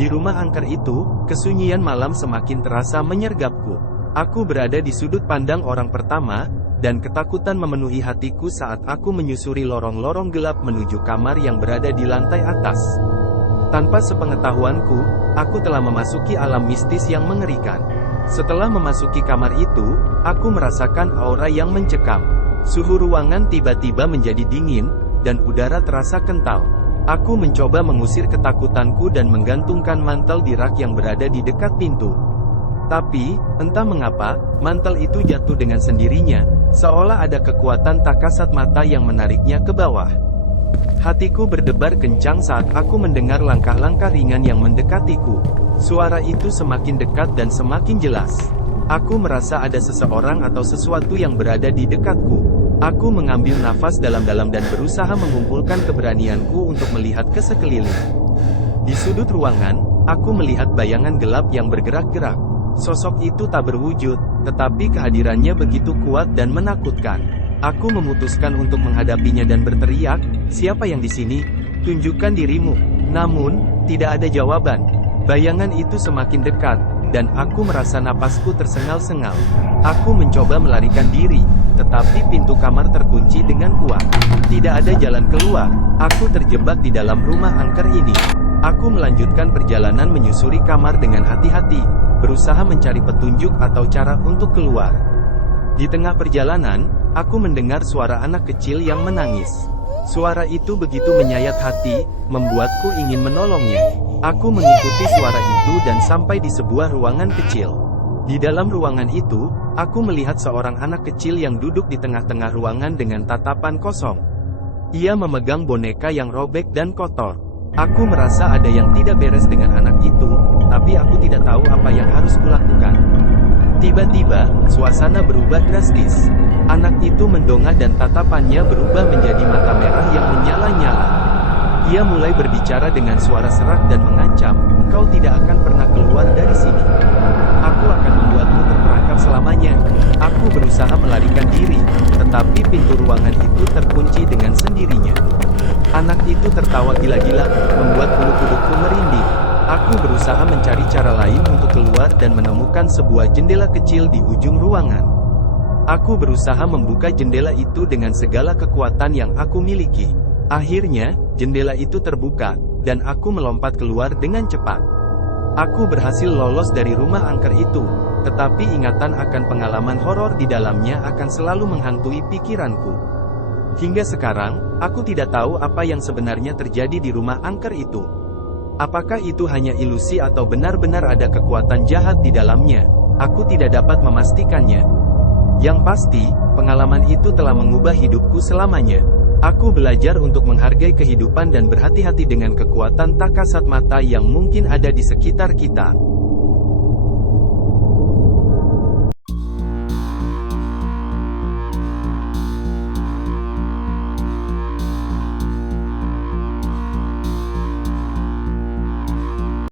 Di rumah angker itu, kesunyian malam semakin terasa menyergapku. Aku berada di sudut pandang orang pertama, dan ketakutan memenuhi hatiku saat aku menyusuri lorong-lorong gelap menuju kamar yang berada di lantai atas. Tanpa sepengetahuanku, aku telah memasuki alam mistis yang mengerikan. Setelah memasuki kamar itu, aku merasakan aura yang mencekam. Suhu ruangan tiba-tiba menjadi dingin, dan udara terasa kental. Aku mencoba mengusir ketakutanku dan menggantungkan mantel di rak yang berada di dekat pintu. Tapi, entah mengapa, mantel itu jatuh dengan sendirinya, seolah ada kekuatan tak kasat mata yang menariknya ke bawah. Hatiku berdebar kencang saat aku mendengar langkah-langkah ringan yang mendekatiku. Suara itu semakin dekat dan semakin jelas. Aku merasa ada seseorang atau sesuatu yang berada di dekatku. Aku mengambil nafas dalam-dalam dan berusaha mengumpulkan keberanianku untuk melihat ke sekeliling. Di sudut ruangan, aku melihat bayangan gelap yang bergerak-gerak. Sosok itu tak berwujud, tetapi kehadirannya begitu kuat dan menakutkan. Aku memutuskan untuk menghadapinya dan berteriak, "Siapa yang di sini? Tunjukkan dirimu." Namun, tidak ada jawaban. Bayangan itu semakin dekat, dan aku merasa napasku tersengal-sengal. Aku mencoba melarikan diri, tetapi pintu kamar terkunci dengan kuat. Tidak ada jalan keluar. Aku terjebak di dalam rumah angker ini. Aku melanjutkan perjalanan menyusuri kamar dengan hati-hati, berusaha mencari petunjuk atau cara untuk keluar. Di tengah perjalanan, aku mendengar suara anak kecil yang menangis. Suara itu begitu menyayat hati, membuatku ingin menolongnya. Aku mengikuti suara itu dan sampai di sebuah ruangan kecil. Di dalam ruangan itu, aku melihat seorang anak kecil yang duduk di tengah-tengah ruangan dengan tatapan kosong. Ia memegang boneka yang robek dan kotor. Aku merasa ada yang tidak beres dengan anak itu, tapi aku tidak tahu apa yang harus kulakukan. Tiba-tiba, suasana berubah drastis. Anak itu mendongak dan tatapannya berubah menjadi mata merah yang menyala-nyala. Ia mulai berbicara dengan suara serak dan mengancam, "Kau tidak akan pernah keluar dari sini. Aku akan membuatmu terperangkap selamanya." Aku berusaha melarikan diri, tetapi pintu ruangan itu terkunci dengan sendirinya. Anak itu tertawa gila-gila, membuat bulu kudukku merinding. Aku berusaha mencari cara lain untuk keluar dan menemukan sebuah jendela kecil di ujung ruangan. Aku berusaha membuka jendela itu dengan segala kekuatan yang aku miliki. Akhirnya, jendela itu terbuka, dan aku melompat keluar dengan cepat. Aku berhasil lolos dari rumah angker itu, tetapi ingatan akan pengalaman horor di dalamnya akan selalu menghantui pikiranku. Hingga sekarang, aku tidak tahu apa yang sebenarnya terjadi di rumah angker itu. Apakah itu hanya ilusi atau benar-benar ada kekuatan jahat di dalamnya? Aku tidak dapat memastikannya. Yang pasti, pengalaman itu telah mengubah hidupku selamanya. Aku belajar untuk menghargai kehidupan dan berhati-hati dengan kekuatan tak kasat mata yang mungkin ada di sekitar kita.